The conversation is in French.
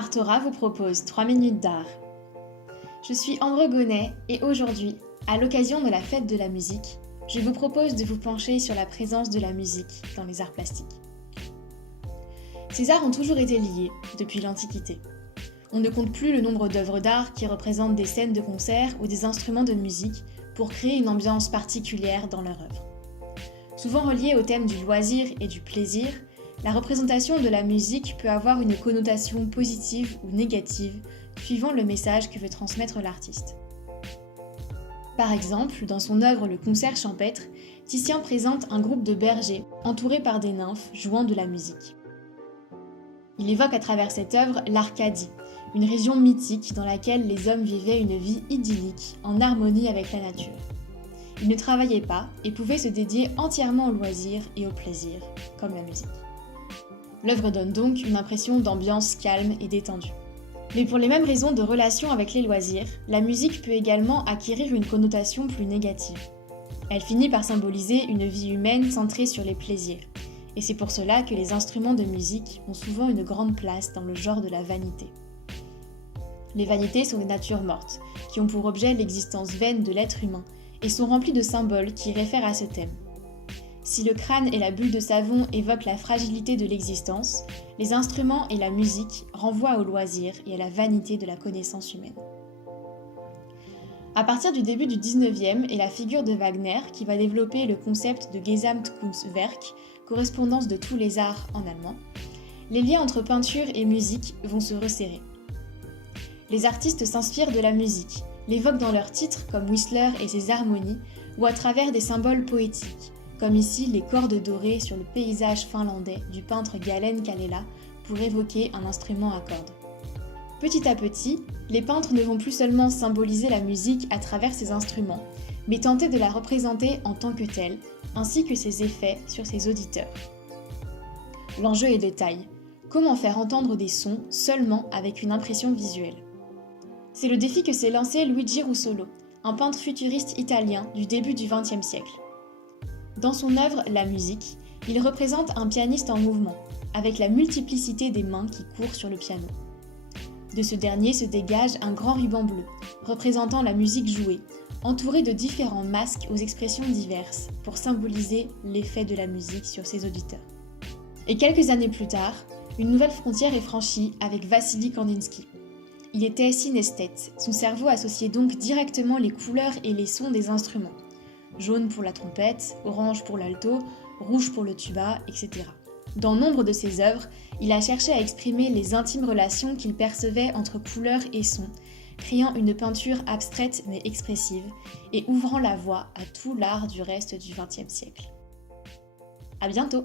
Artora vous propose 3 minutes d'art. Je suis Ambre Gonnet et aujourd'hui, à l'occasion de la fête de la musique, je vous propose de vous pencher sur la présence de la musique dans les arts plastiques. Ces arts ont toujours été liés depuis l'Antiquité. On ne compte plus le nombre d'œuvres d'art qui représentent des scènes de concert ou des instruments de musique pour créer une ambiance particulière dans leur œuvre. Souvent reliée au thème du loisir et du plaisir, la représentation de la musique peut avoir une connotation positive ou négative suivant le message que veut transmettre l'artiste. Par exemple, dans son œuvre Le Concert champêtre, Titien présente un groupe de bergers entourés par des nymphes jouant de la musique. Il évoque à travers cette œuvre l'Arcadie, une région mythique dans laquelle les hommes vivaient une vie idyllique en harmonie avec la nature. Ils ne travaillaient pas et pouvaient se dédier entièrement au loisir et au plaisir, comme la musique. L'œuvre donne donc une impression d'ambiance calme et détendue. Mais pour les mêmes raisons de relation avec les loisirs, la musique peut également acquérir une connotation plus négative. Elle finit par symboliser une vie humaine centrée sur les plaisirs. Et c'est pour cela que les instruments de musique ont souvent une grande place dans le genre de la vanité. Les vanités sont des natures mortes, qui ont pour objet l'existence vaine de l'être humain, et sont remplies de symboles qui réfèrent à ce thème. Si le crâne et la bulle de savon évoquent la fragilité de l'existence, les instruments et la musique renvoient au loisir et à la vanité de la connaissance humaine. À partir du début du 19e est la figure de Wagner qui va développer le concept de Gesamtkunstwerk, correspondance de tous les arts en allemand. Les liens entre peinture et musique vont se resserrer. Les artistes s'inspirent de la musique, l'évoquent dans leurs titres comme Whistler et ses harmonies, ou à travers des symboles poétiques, comme ici les cordes dorées sur le paysage finlandais du peintre Galen Kallela pour évoquer un instrument à cordes. Petit à petit, les peintres ne vont plus seulement symboliser la musique à travers ces instruments, mais tenter de la représenter en tant que telle, ainsi que ses effets sur ses auditeurs. L'enjeu est de taille. Comment faire entendre des sons seulement avec une impression visuelle ? C'est le défi que s'est lancé Luigi Russolo, un peintre futuriste italien du début du XXe siècle. Dans son œuvre La musique, il représente un pianiste en mouvement, avec la multiplicité des mains qui courent sur le piano. De ce dernier se dégage un grand ruban bleu, représentant la musique jouée, entouré de différents masques aux expressions diverses, pour symboliser l'effet de la musique sur ses auditeurs. Et quelques années plus tard, une nouvelle frontière est franchie avec Vassili Kandinsky. Il était synesthète, son cerveau associait donc directement les couleurs et les sons des instruments. Jaune pour la trompette, orange pour l'alto, rouge pour le tuba, etc. Dans nombre de ses œuvres, il a cherché à exprimer les intimes relations qu'il percevait entre couleurs et sons, créant une peinture abstraite mais expressive et ouvrant la voie à tout l'art du reste du XXe siècle. À bientôt!